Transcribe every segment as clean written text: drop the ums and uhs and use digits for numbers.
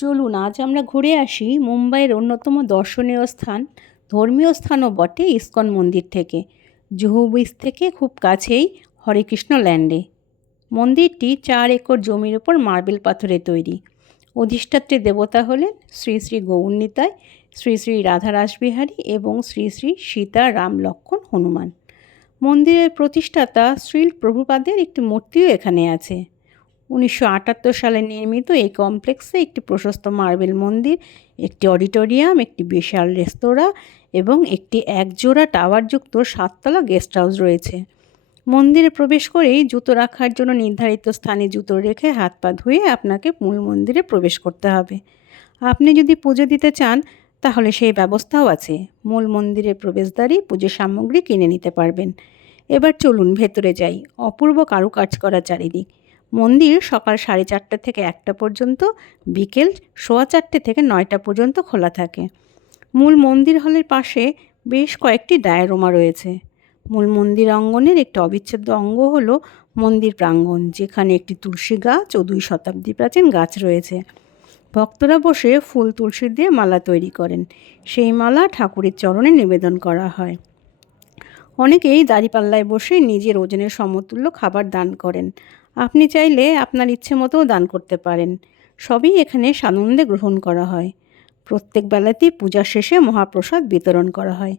চলুন আজ আমরা ঘুরে আসি মুম্বাইয়ের অন্যতম দর্শনীয় স্থান, ধর্মীয় স্থানও বটে, ইসকন মন্দির থেকে। জুহু বিচ থেকে খুব কাছেই হরেকৃষ্ণ ল্যান্ডে। মন্দিরটি 4 একর জমির ওপর মার্বেল পাথরে তৈরি। অধিষ্ঠাত্রী দেবতা হলেন শ্রী শ্রী গৌরনিতাই, শ্রী শ্রী রাধা রাসবিহারী এবং শ্রী শ্রী সীতা রাম লক্ষ্মণ হনুমান। মন্দিরের প্রতিষ্ঠাতা শ্রীল প্রভুপাদের একটি মূর্তিও এখানে আছে। 1978 সালে নির্মিত এই কমপ্লেক্সে একটি প্রশস্ত মার্বেল মন্দির, একটি অডিটোরিয়াম, একটি বিশাল রেস্তোরাঁ এবং একটি একজোড়া টাওয়ারযুক্ত 7তলা গেস্ট হাউস রয়েছে। মন্দিরে প্রবেশ করেই জুতো রাখার জন্য নির্ধারিত স্থানে জুতো রেখে হাত পা ধুয়ে আপনাকে মূল মন্দিরে প্রবেশ করতে হবে। আপনি যদি পুজো দিতে চান তাহলে সেই ব্যবস্থাও আছে। মূল মন্দিরের প্রবেশদ্বারেই পুজোর সামগ্রী কিনে নিতে পারবেন। এবার চলুন ভেতরে যাই। অপূর্ব কারুকাজ করা চারিদিক। মন্দির সকাল 4:30 থেকে 1টা পর্যন্ত, বিকেল 4:15 থেকে 9টা পর্যন্ত খোলা থাকে। মূল মন্দির হলের পাশে বেশ কয়েকটি ডায়োরমা রয়েছে। মূল মন্দির অঙ্গনের একটি অবিচ্ছেদ্য অঙ্গ হল মন্দির প্রাঙ্গণ, যেখানে একটি তুলসী গাছ ও 2 শতাব্দী প্রাচীন গাছ রয়েছে। ভক্তরা বসে ফুল তুলসী দিয়ে মালা তৈরি করেন। সেই মালা ঠাকুরের চরণে নিবেদন করা হয়। অনেকেই দাঁড়িপাল্লায় বসে নিজের ওজনের সমতুল্য খাবার দান করেন। আপনি চাইলে আপনার ইচ্ছে মতোও দান করতে পারেন। সবই এখানে সানন্দে গ্রহণ করা হয়। প্রত্যেক বেলাতেই পূজা শেষে মহাপ্রসাদ বিতরণ করা হয়।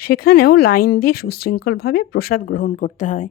সেখানেও লাইন দিয়ে সুশৃঙ্খলভাবে প্রসাদ গ্রহণ করতে হয়।